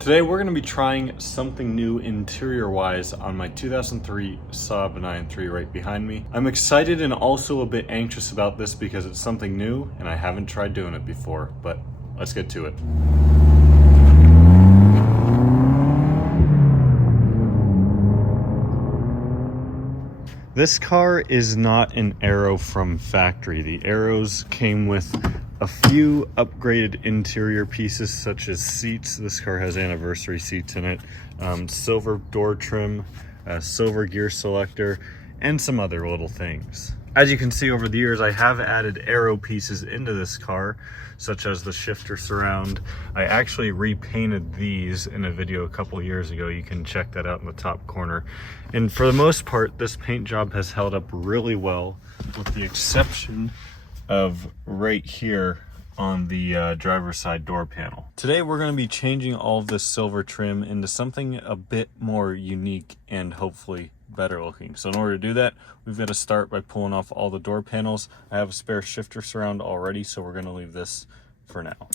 Today we're going to be trying something new interior-wise on my 2003 Saab 9.3 right behind me. I'm excited and also a bit anxious about this because it's something new and I haven't tried doing it before, but let's get to it. This car is not an Aero from factory. The Aeros came with a few upgraded interior pieces such as seats. This car has anniversary seats in it, silver door trim, silver gear selector, and some other little things. As you can see over the years, I have added Aero pieces into this car, such as the shifter surround. I actually repainted these in a video a couple years ago. You can check that out in the top corner. And for the most part, this paint job has held up really well, with the exception of right here on the driver's side door panel. Today we're going to be changing all of this silver trim into something a bit more unique and hopefully better looking. So in order to do that, we've got to start by pulling off all the door panels. I have a spare shifter surround already, so we're going to leave this for now.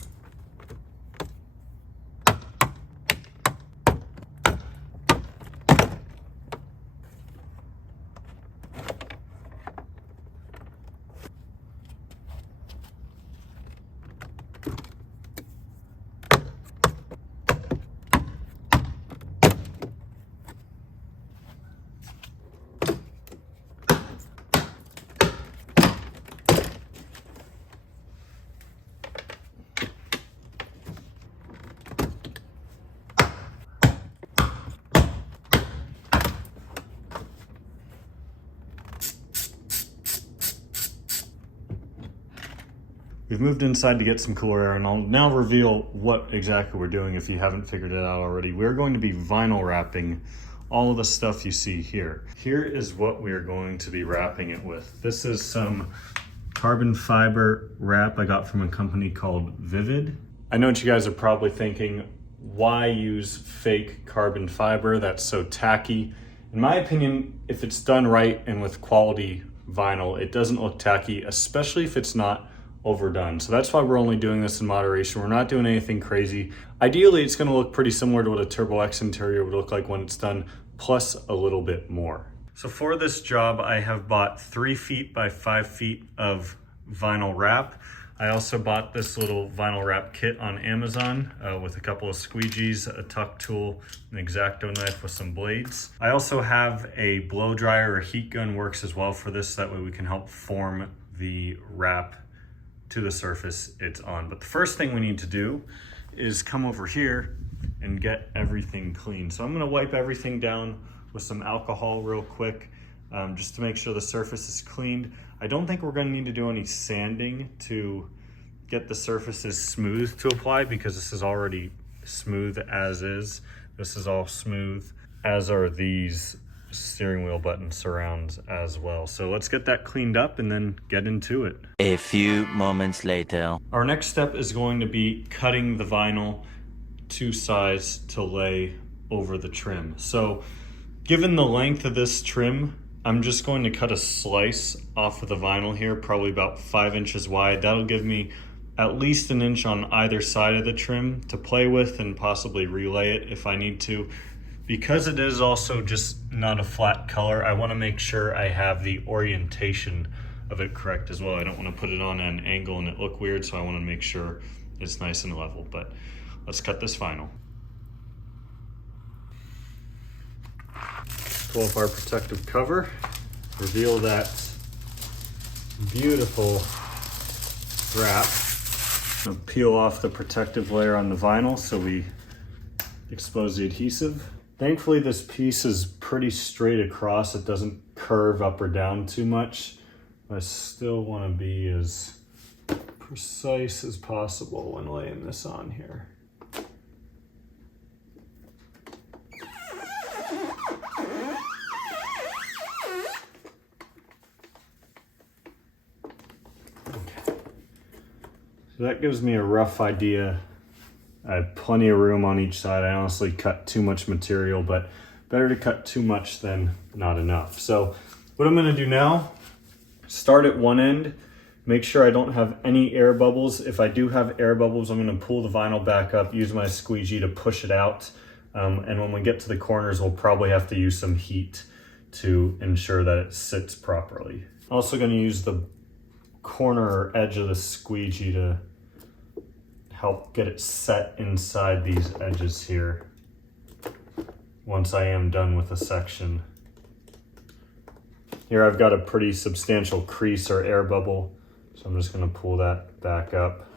We've moved inside to get some cooler air, and I'll now reveal what exactly we're doing if you haven't figured it out already. We're going to be vinyl wrapping all of the stuff you see here. Here is what we are going to be wrapping it with. This is some carbon fiber wrap I got from a company called Vivid. I know what you guys are probably thinking, why use fake carbon fiber? That's so tacky. In my opinion, if it's done right and with quality vinyl, it doesn't look tacky, especially if it's not overdone. So that's why we're only doing this in moderation. We're not doing anything crazy. Ideally, it's going to look pretty similar to what a Turbo X interior would look like when it's done, plus a little bit more. So for this job, I have bought 3 feet by 5 feet of vinyl wrap. I also bought this little vinyl wrap kit on Amazon with a couple of squeegees, a tuck tool, an X-Acto knife with some blades. I also have a blow dryer or heat gun works as well for this. That way we can help form the wrap to the surface it's on. But the first thing we need to do is come over here and get everything clean. So I'm going to wipe everything down with some alcohol real quick, just to make sure the surface is cleaned. I don't think we're going to need to do any sanding to get the surfaces smooth to apply, because this is already smooth as is. This is all smooth, as are these steering wheel button surrounds as well. So let's get that cleaned up and then get into it. A few moments later. Our next step is going to be cutting the vinyl to size to lay over the trim. So given the length of this trim, I'm just going to cut a slice off of the vinyl here, probably about 5 inches wide. That'll give me at least an inch on either side of the trim to play with and possibly relay it if I need to. Because it is also just not a flat color, I want to make sure I have the orientation of it correct as well. I don't want to put it on an angle and it look weird, so I want to make sure it's nice and level. But let's cut this vinyl. Pull up our protective cover, reveal that beautiful wrap. I'm going to peel off the protective layer on the vinyl so we expose the adhesive. Thankfully, this piece is pretty straight across. It doesn't curve up or down too much. I still want to be as precise as possible when laying this on here. Okay. So that gives me a rough idea. I have plenty of room on each side. I honestly cut too much material, but better to cut too much than not enough. So what I'm going to do now, start at one end, Make sure I don't have any air bubbles. If I do have air bubbles, I'm gonna pull the vinyl back up, use my squeegee to push it out. And when we get to the corners, we'll probably have to use some heat to ensure that it sits properly. Also gonna use the corner or edge of the squeegee to help get it set inside these edges here once I am done with a section. Here I've got a pretty substantial crease or air bubble, so I'm just gonna pull that back up.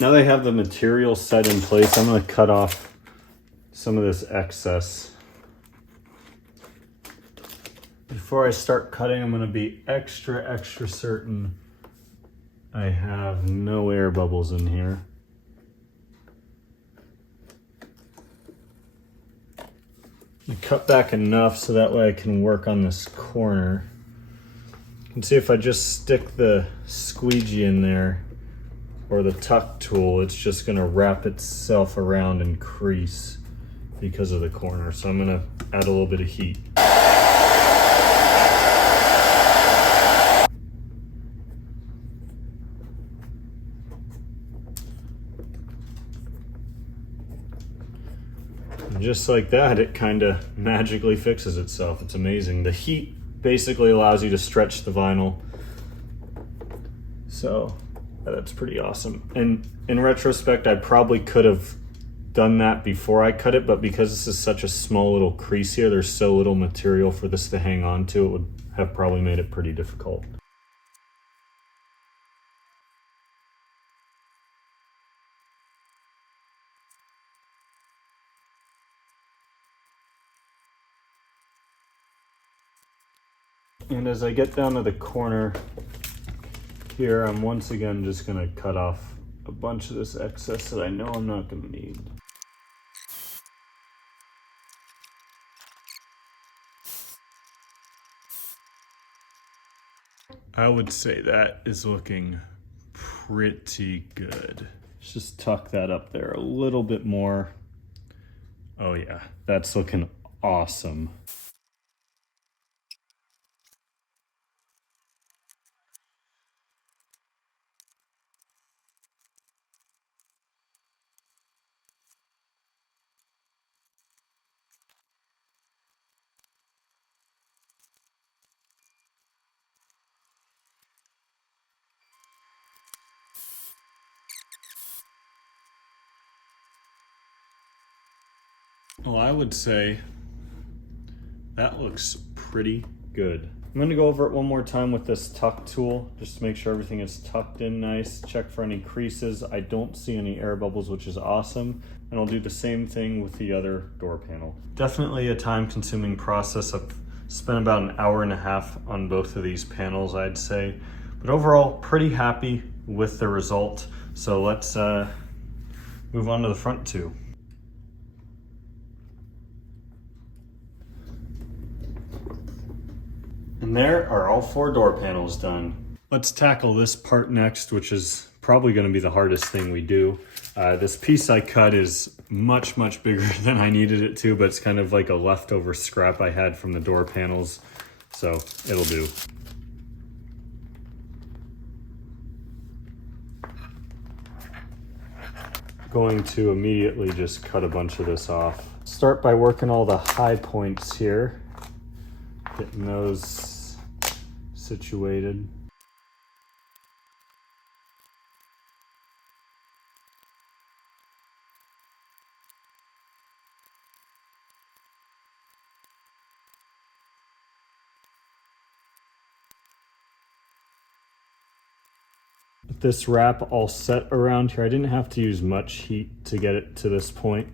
Now that I have the material set in place, I'm gonna cut off some of this excess. Before I start cutting, I'm gonna be extra certain I have no air bubbles in here. I cut back enough so that way I can work on this corner. You can see if I just stick the squeegee in there or the tuck tool, it's just gonna wrap itself around and crease because of the corner. So I'm gonna add a little bit of heat. And just like that, it kind of magically fixes itself. It's amazing. The heat basically allows you to stretch the vinyl. So that's pretty awesome. And in retrospect, I probably could have done that before I cut it, but because this is such a small little crease here, there's so little material for this to hang on to, it would have probably made it pretty difficult. And as I get down to the corner here, I'm once again just gonna cut off a bunch of this excess that I know I'm not gonna need. I would say that is looking pretty good. Let's just tuck that up there a little bit more. Oh yeah, that's looking awesome. Well, I would say that looks pretty good. I'm gonna go over it one more time with this tuck tool, just to make sure everything is tucked in nice. Check for any creases. I don't see any air bubbles, which is awesome. And I'll do the same thing with the other door panel. Definitely a time-consuming process. I've spent about an hour and a half on both of these panels, I'd say. But overall, pretty happy with the result. So let's move on to the front two. And there are all 4 door panels done. Let's tackle this part next, which is probably going to be the hardest thing we do. This piece I cut is much bigger than I needed it to, but it's kind of like a leftover scrap I had from the door panels, so it'll do. Going to immediately just cut a bunch of this off. Start by working all the high points here, getting those situated. This wrap all set around here. I didn't have to use much heat to get it to this point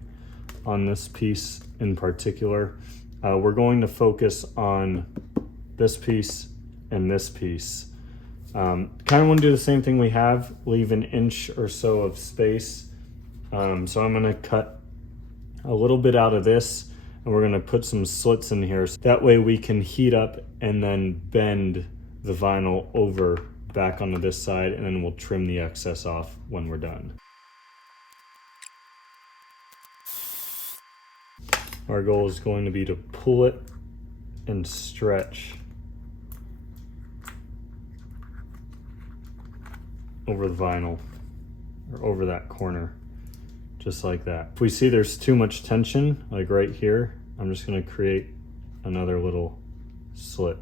on this piece in particular. We're going to focus on this piece and this piece. Kind of want to do the same thing we have, leave an inch or so of space. So I'm going to cut a little bit out of this, and we're going to put some slits in here. So that way we can heat up and then bend the vinyl over back onto this side, and then we'll trim the excess off when we're done. Our goal is going to be to pull it and stretch over the vinyl or over that corner, just like that. If we see there's too much tension, like right here, I'm just going to create another little slit.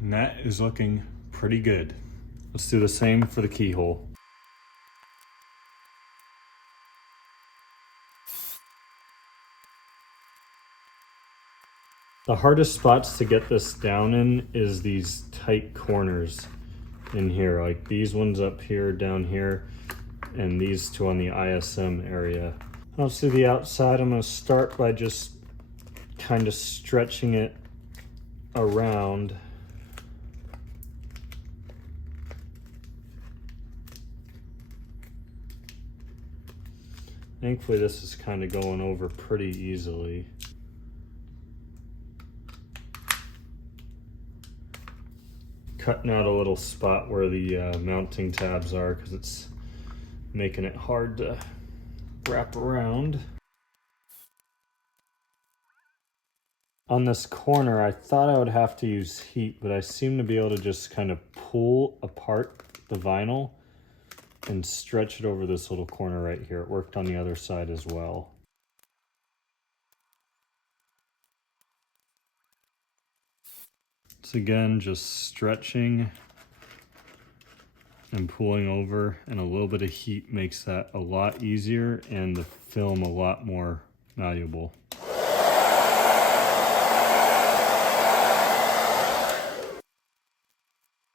And that is looking pretty good. Let's do the same for the keyhole. The hardest spots to get this down in is these tight corners in here, like these ones up here, down here, and these two on the ISM area. I'll do the outside. I'm gonna start by just kind of stretching it around. Thankfully, this is kind of going over pretty easily. Cutting out a little spot where the mounting tabs are because it's making it hard to wrap around. On this corner, I thought I would have to use heat, but I seem to be able to just kind of pull apart the vinyl and stretch it over this little corner right here. It worked on the other side as well. So again, just stretching and pulling over, and a little bit of heat makes that a lot easier and the film a lot more malleable.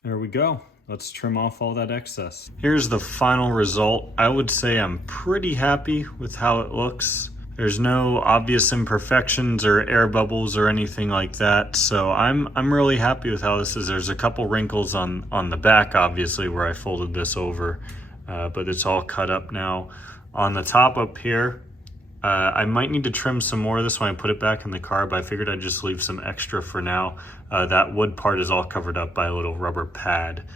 There we go. Let's trim off all that excess. Here's the final result. I would say I'm pretty happy with how it looks. There's no obvious imperfections or air bubbles or anything like that. So I'm really happy with how this is. There's a couple wrinkles on the back, obviously, where I folded this over, but it's all cut up now. On the top up here, I might need to trim some more of this when I put it back in the car, but I figured I'd just leave some extra for now. That wood part is all covered up by a little rubber pad.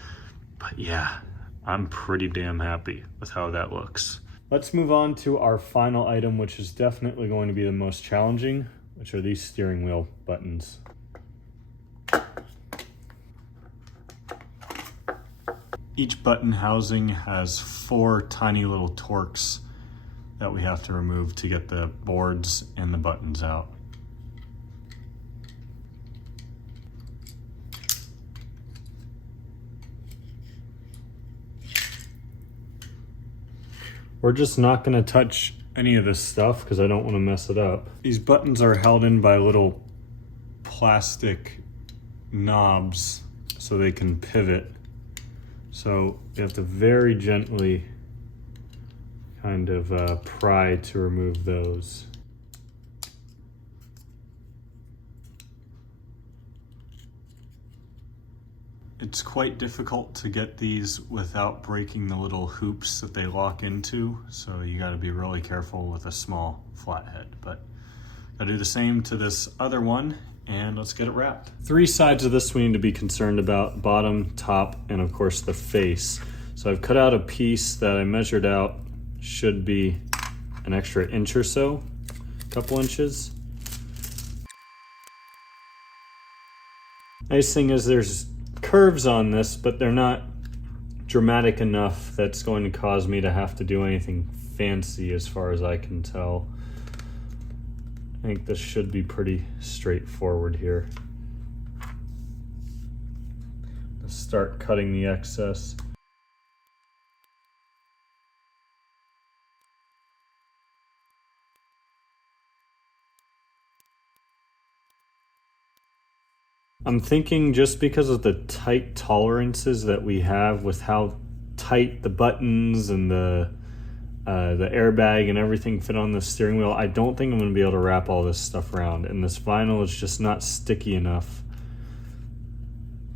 But yeah, I'm pretty damn happy with how that looks. Let's move on to our final item, which is definitely going to be the most challenging, which are these steering wheel buttons. Each button housing has 4 tiny little Torx that we have to remove to get the boards and the buttons out. We're just not going to touch any of this stuff because I don't want to mess it up. These buttons are held in by little plastic knobs so they can pivot. So you have to very gently kind of pry to remove those. It's quite difficult to get these without breaking the little hoops that they lock into, so you gotta be really careful with a small flathead. But gotta do the same to this other one, and let's get it wrapped. 3 sides of this we need to be concerned about: bottom, top, and of course the face. So I've cut out a piece that I measured out should be an extra inch or so, a couple inches. Nice thing is there's curves on this, but they're not dramatic enough that's going to cause me to have to do anything fancy as far as I can tell. I think this should be pretty straightforward here. Let's start cutting the excess. I'm thinking just because of the tight tolerances that we have with how tight the buttons and the airbag and everything fit on the steering wheel, I don't think I'm going to be able to wrap all this stuff around. And this vinyl is just not sticky enough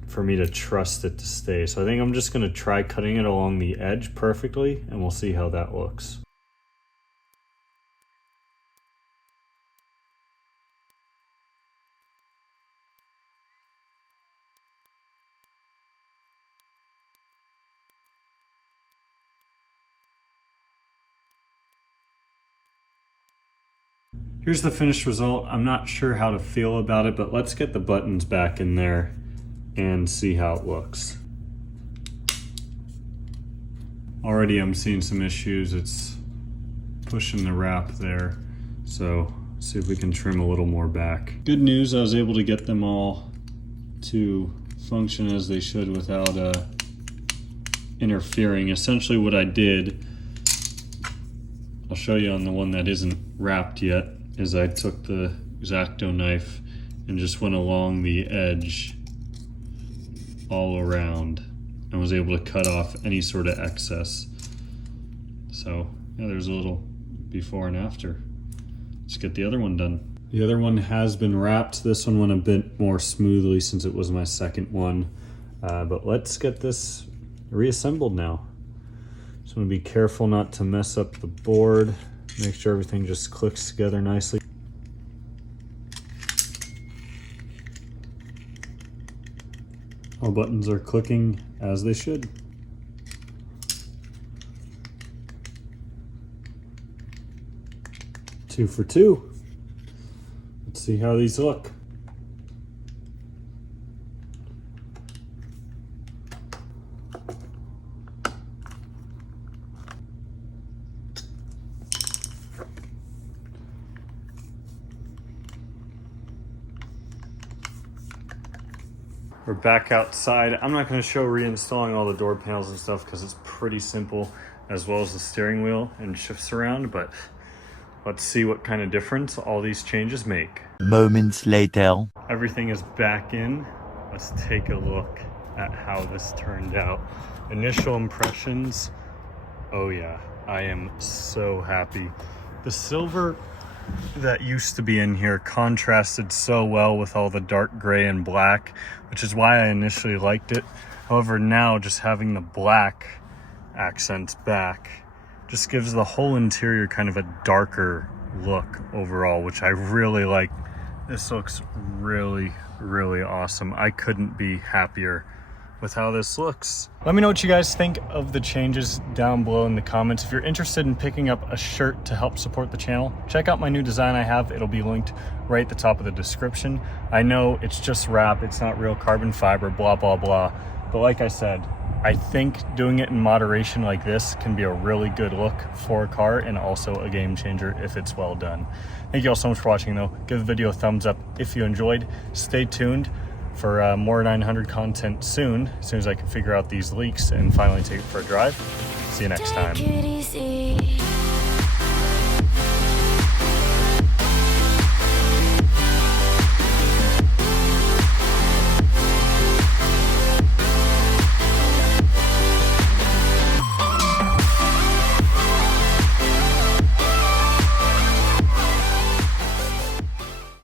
for me to trust it to stay. So I think I'm just going to try cutting it along the edge perfectly, and we'll see how that looks. Here's the finished result. I'm not sure how to feel about it, but let's get the buttons back in there and see how it looks. Already I'm seeing some issues. It's pushing the wrap there. So see if we can trim a little more back. Good news, I was able to get them all to function as they should without interfering. Essentially what I did, I'll show you on the one that isn't wrapped yet, is I took the X-Acto knife and just went along the edge all around and was able to cut off any sort of excess. So yeah, there's a little before and after. Let's get the other one done. The other one has been wrapped. This one went a bit more smoothly since it was my second one. But let's get this reassembled now. Just want to be careful not to mess up the board. Make sure everything just clicks together nicely. All buttons are clicking as they should. Two for two. Let's see how these look. We're back outside. I'm not going to show reinstalling all the door panels and stuff because it's pretty simple, as well as the steering wheel and shifts around, but let's see what kind of difference all these changes make. Moments later. Everything is back in. Let's take a look at how this turned out. Initial impressions, oh yeah, I am so happy. The silver that used to be in here contrasted so well with all the dark gray and black, which is why I initially liked it. However, now just having the black accents back just gives the whole interior kind of a darker look overall, which I really like. This looks really, really awesome. I couldn't be happier with how this looks. Let me know what you guys think of the changes down below in the comments. If you're interested in picking up a shirt to help support the channel, check out my new design I have. It'll be linked right at the top of the description. I know it's just wrap, it's not real carbon fiber, blah, blah, blah. But like I said, I think doing it in moderation like this can be a really good look for a car and also a game changer if it's well done. Thank you all so much for watching though. Give the video a thumbs up if you enjoyed. Stay tuned for more 900 content soon, as soon as I can figure out these leaks and finally take it for a drive. See you next time.